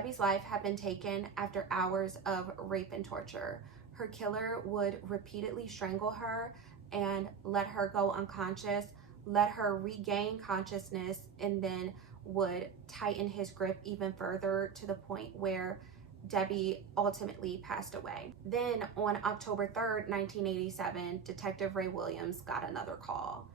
Debbie's life had been taken after hours of rape and torture. Her killer would repeatedly strangle her and let her go unconscious, let her regain consciousness, and then would tighten his grip even further to the point where Debbie ultimately passed away. Then on October 3rd, 1987, Detective Ray Williams got another call.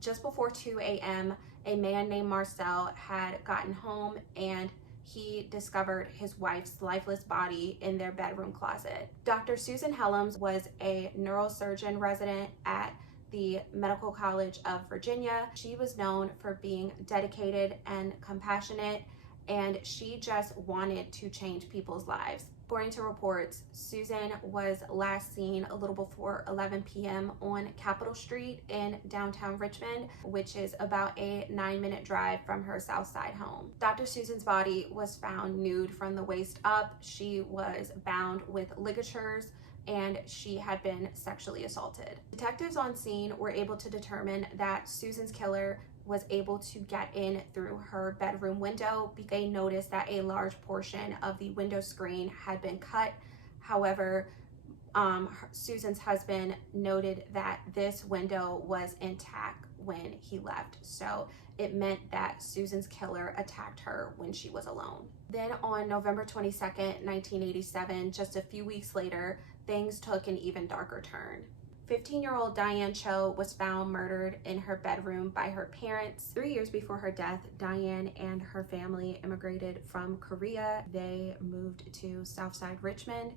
Just before 2 a.m., a man named Marcel had gotten home and he discovered his wife's lifeless body in their bedroom closet. Dr. Susan Helms was a neurosurgeon resident at the Medical College of Virginia. She was known for being dedicated and compassionate, and she just wanted to change people's lives. According to reports, Susan was last seen a little before 11 p.m. on Capitol Street in downtown Richmond, which is about a 9-minute drive from her Southside home. Dr. Susan's body was found nude from the waist up. She was bound with ligatures and she had been sexually assaulted. Detectives on scene were able to determine that Susan's killer was able to get in through her bedroom window. They noticed that a large portion of the window screen had been cut. However, Susan's husband noted that this window was intact when he left. So it meant that Susan's killer attacked her when she was alone. Then on November 22nd, 1987, just a few weeks later, things took an even darker turn. 15-year-old Diane Cho was found murdered in her bedroom by her parents. 3 years before her death, Diane and her family immigrated from Korea. They moved to Southside Richmond,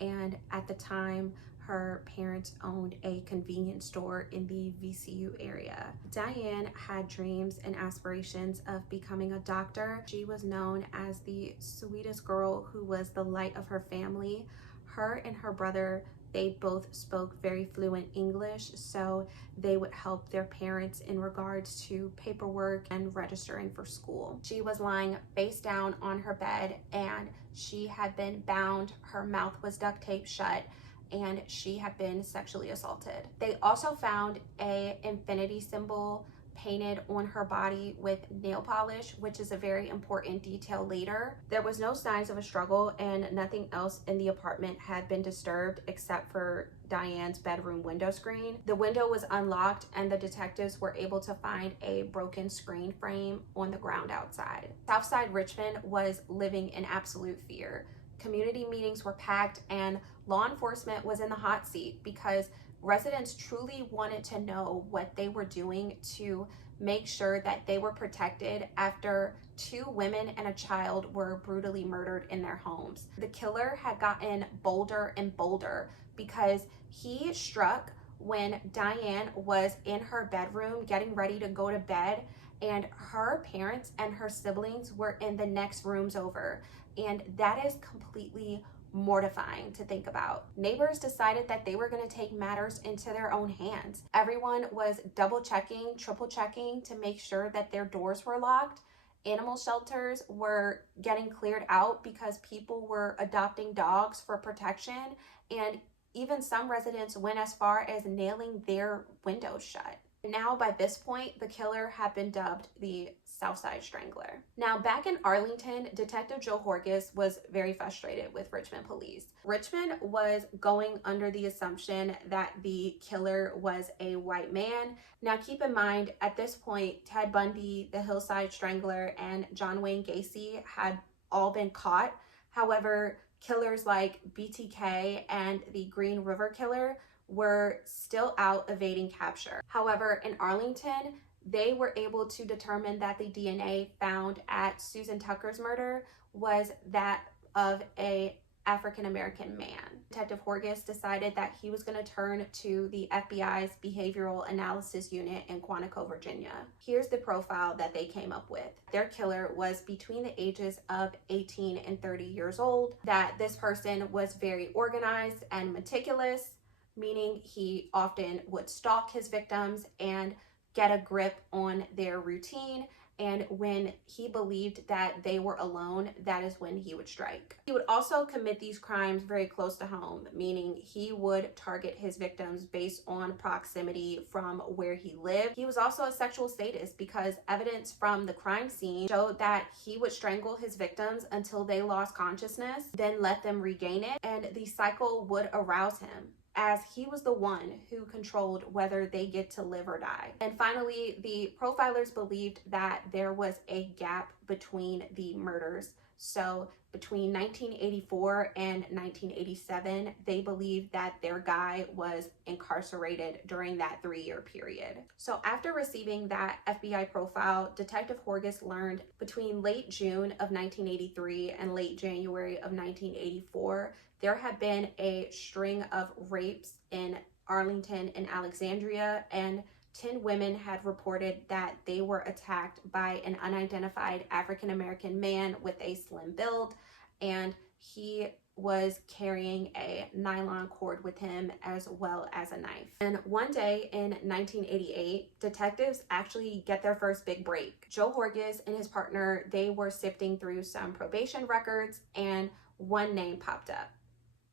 and at the time, her parents owned a convenience store in the VCU area. Diane had dreams and aspirations of becoming a doctor. She was known as the sweetest girl who was the light of her family. Her and her brother, they both spoke very fluent English, so they would help their parents in regards to paperwork and registering for school. She was lying face down on her bed and she had been bound. Her mouth was duct taped shut and she had been sexually assaulted. They also found an infinity symbol painted on her body with nail polish, which is a very important detail later. There was no signs of a struggle and nothing else in the apartment had been disturbed except for Diane's bedroom window screen. The window was unlocked and the detectives were able to find a broken screen frame on the ground outside. Southside Richmond was living in absolute fear. Community meetings were packed and law enforcement was in the hot seat because residents truly wanted to know what they were doing to make sure that they were protected after 2 women and a child were brutally murdered in their homes. The killer had gotten bolder and bolder because he struck when Diane was in her bedroom getting ready to go to bed, and her parents and her siblings were in the next rooms over. And that is completely mortifying to think about. Neighbors decided that they were going to take matters into their own hands. Everyone was double checking, triple checking to make sure that their doors were locked. Animal shelters were getting cleared out because people were adopting dogs for protection, and even some residents went as far as nailing their windows shut. Now, by this point, the killer had been dubbed the Southside Strangler. Now, back in Arlington, Detective Joe Horgus was very frustrated with Richmond police. Richmond was going under the assumption that the killer was a white man. Now, keep in mind, at this point, Ted Bundy, the Hillside Strangler, and John Wayne Gacy had all been caught. However, killers like BTK and the Green River Killer were still out evading capture. However, in Arlington, they were able to determine that the DNA found at Susan Tucker's murder was that of a African-American man. Detective Horgus decided that he was going to turn to the FBI's Behavioral Analysis Unit in Quantico, Virginia. Here's the profile that they came up with. Their killer was between the ages of 18 and 30 years old, that this person was very organized and meticulous, meaning he often would stalk his victims and get a grip on their routine, and when he believed that they were alone, that is when he would strike. He would also commit these crimes very close to home, meaning he would target his victims based on proximity from where he lived. He was also a sexual sadist because evidence from the crime scene showed that he would strangle his victims until they lost consciousness, then let them regain it, and the cycle would arouse him, as he was the one who controlled whether they get to live or die. And finally, the profilers believed that there was a gap between the murders. So between 1984 and 1987, they believed that their guy was incarcerated during that 3-year period. So after receiving that FBI profile, Detective Horgus learned between late June of 1983 and late January of 1984, there had been a string of rapes in Arlington and Alexandria, and 10 women had reported that they were attacked by an unidentified African-American man with a slim build, and he was carrying a nylon cord with him as well as a knife. And one day in 1988, detectives actually get their first big break. Joe Horgus and his partner, they were sifting through some probation records, and one name popped up: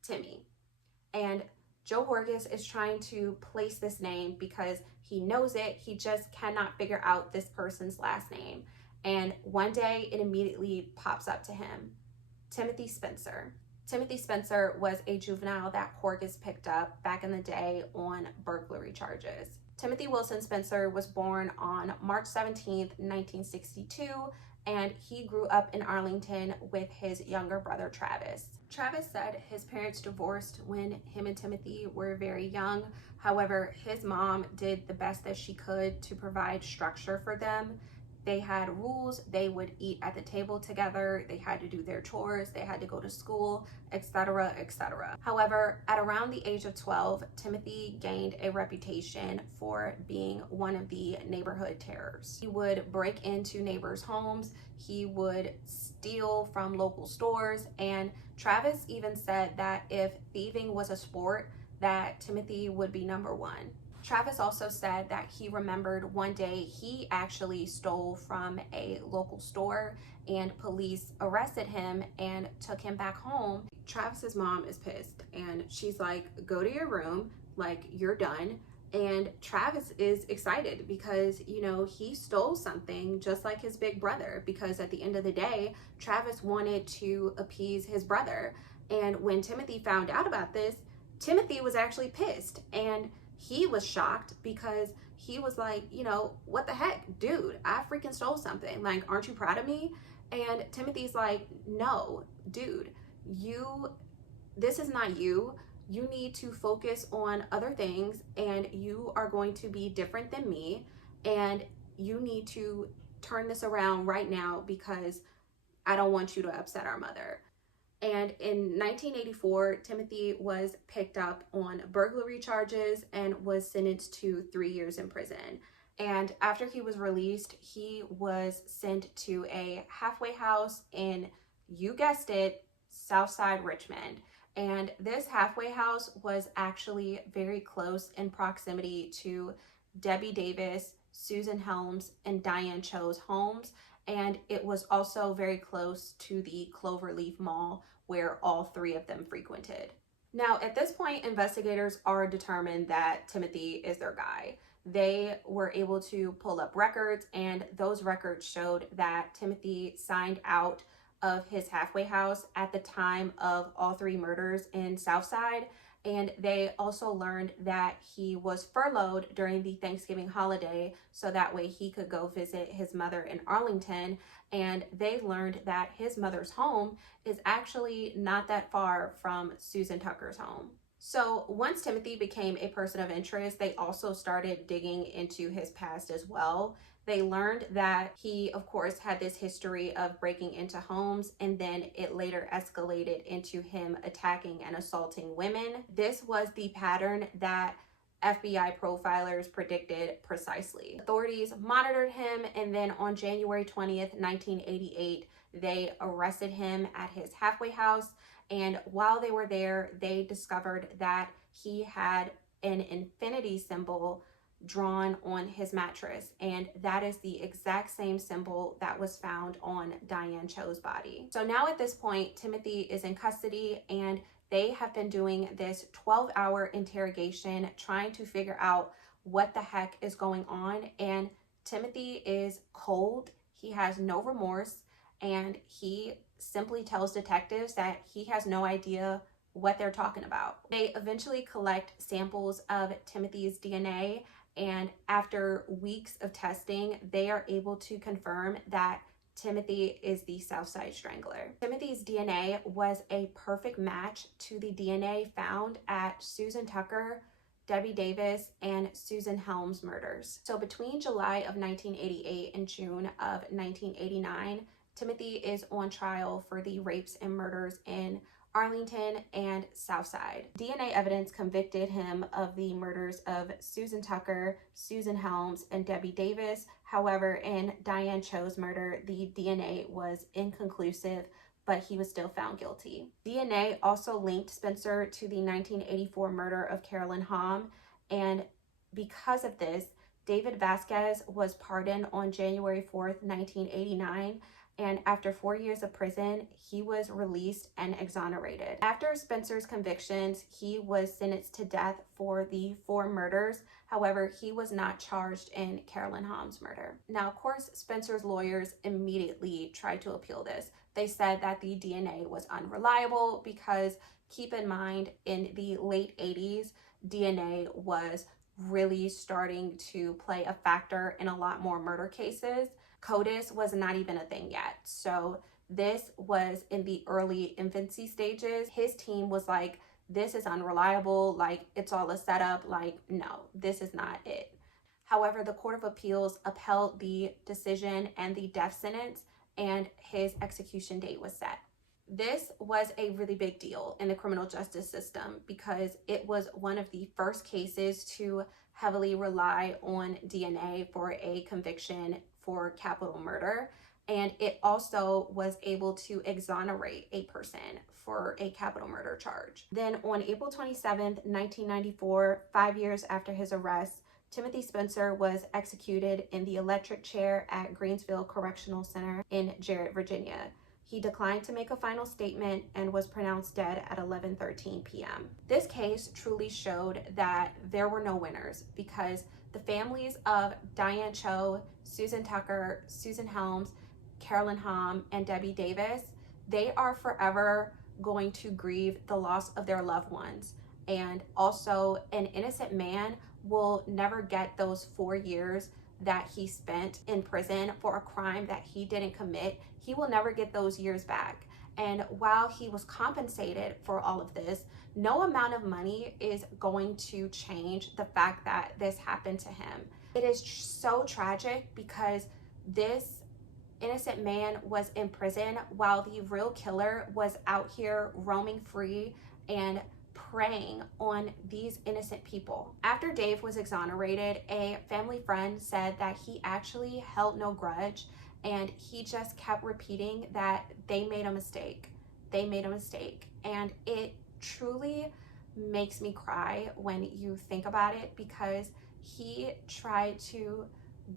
Timmy. And Joe Horgus is trying to place this name because he knows it. He just cannot figure out this person's last name. And one day it immediately pops up to him: Timothy Spencer. Timothy Spencer was a juvenile that Horgus picked up back in the day on burglary charges. Timothy Wilson Spencer was born on March 17th, 1962, and he grew up in Arlington with his younger brother, Travis. Travis said his parents divorced when him and Timothy were very young. However, his mom did the best that she could to provide structure for them. They had rules. They would eat at the table together. They had to do their chores. They had to go to school, etc., etc. However, at around the age of 12, Timothy gained a reputation for being one of the neighborhood terrors. He would break into neighbors' homes. He would steal from local stores. And Travis even said that if thieving was a sport, that Timothy would be number one. Travis also said that he remembered one day he actually stole from a local store and police arrested him and took him back home. Travis's mom is pissed and she's like, go to your room, like, you're done. And Travis is excited because, you know, he stole something just like his big brother, because at the end of the day, Travis wanted to appease his brother. And when Timothy found out about this, Timothy was actually pissed, and he was shocked because he was like, you know, what the heck, dude, I freaking stole something. Like, aren't you proud of me? And Timothy's like, no, dude, this is not you. You need to focus on other things, and you are going to be different than me, and you need to turn this around right now because I don't want you to upset our mother. And in 1984, Timothy was picked up on burglary charges and was sentenced to 3 years in prison. And after he was released, he was sent to a halfway house in, you guessed it, Southside, Richmond. And this halfway house was actually very close in proximity to Debbie Davis, Susan Helms, and Diane Cho's homes. And it was also very close to the Cloverleaf Mall, where all three of them frequented. Now, at this point, investigators are determined that Timothy is their guy. They were able to pull up records, and those records showed that Timothy signed out of his halfway house at the time of all three murders in Southside. And they also learned that he was furloughed during the Thanksgiving holiday, so that way he could go visit his mother in Arlington. And they learned that his mother's home is actually not that far from Susan Tucker's home. So once Timothy became a person of interest, they also started digging into his past as well. They learned that he, of course, had this history of breaking into homes, and then it later escalated into him attacking and assaulting women. This was the pattern that FBI profilers predicted precisely. Authorities monitored him, and then on January 20th, 1988, they arrested him at his halfway house. And while they were there, they discovered that he had an infinity symbol drawn on his mattress, and that is the exact same symbol that was found on Diane Cho's body. So now at this point, Timothy is in custody, and they have been doing this 12-hour interrogation trying to figure out what the heck is going on. And Timothy is cold, he has no remorse, and he simply tells detectives that he has no idea what they're talking about. They eventually collect samples of Timothy's DNA, and after weeks of testing, they are able to confirm that Timothy is the Southside Strangler. Timothy's DNA was a perfect match to the DNA found at Susan Tucker, Debbie Davis, and Susan Helms murders. So between July of 1988 and June of 1989, Timothy is on trial for the rapes and murders in Arlington and Southside. DNA evidence convicted him of the murders of Susan Tucker, Susan Helms, and Debbie Davis. However, in Diane Cho's murder, the DNA was inconclusive, but he was still found guilty. DNA also linked Spencer to the 1984 murder of Carolyn Hamm, and because of this, David Vasquez was pardoned on January 4th, 1989, and after 4 years of prison, he was released and exonerated. After Spencer's convictions, he was sentenced to death for the 4 murders. However, he was not charged in Carolyn Hamm's murder. Now, of course, Spencer's lawyers immediately tried to appeal this. They said that the DNA was unreliable because, keep in mind, in the late 80s, DNA was really starting to play a factor in a lot more murder cases. CODIS was not even a thing yet. So this was in the early infancy stages. His team was like, this is unreliable, like it's all a setup, like no, this is not it. However, the Court of Appeals upheld the decision and the death sentence, and his execution date was set. This was a really big deal in the criminal justice system because it was one of the first cases to heavily rely on DNA for a conviction for capital murder, and it also was able to exonerate a person for a capital murder charge. Then on April 27th, 1994, 5 years after his arrest, Timothy Spencer was executed in the electric chair at Greensville Correctional Center in Jarrett, Virginia. He declined to make a final statement and was pronounced dead at 11:13 p.m. This case truly showed that there were no winners because the families of Diane Cho, Susan Tucker, Susan Helms, Carolyn Hamm, and Debbie Davis, they are forever going to grieve the loss of their loved ones. And also, an innocent man will never get those 4 years that he spent in prison for a crime that he didn't commit. He will never get those years back. And while he was compensated for all of this, no amount of money is going to change the fact that this happened to him. It is so tragic because this innocent man was in prison while the real killer was out here roaming free and preying on these innocent people. After Dave was exonerated, a family friend said that he actually held no grudge, and he just kept repeating that they made a mistake. They made a mistake. And it truly makes me cry when you think about it because he tried to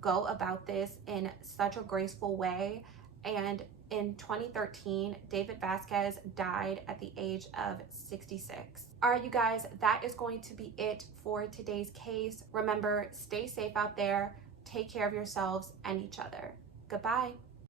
go about this in such a graceful way. And in 2013, David Vasquez died at the age of 66. All right, you guys, that is going to be it for today's case. Remember, stay safe out there, take care of yourselves and each other. Goodbye.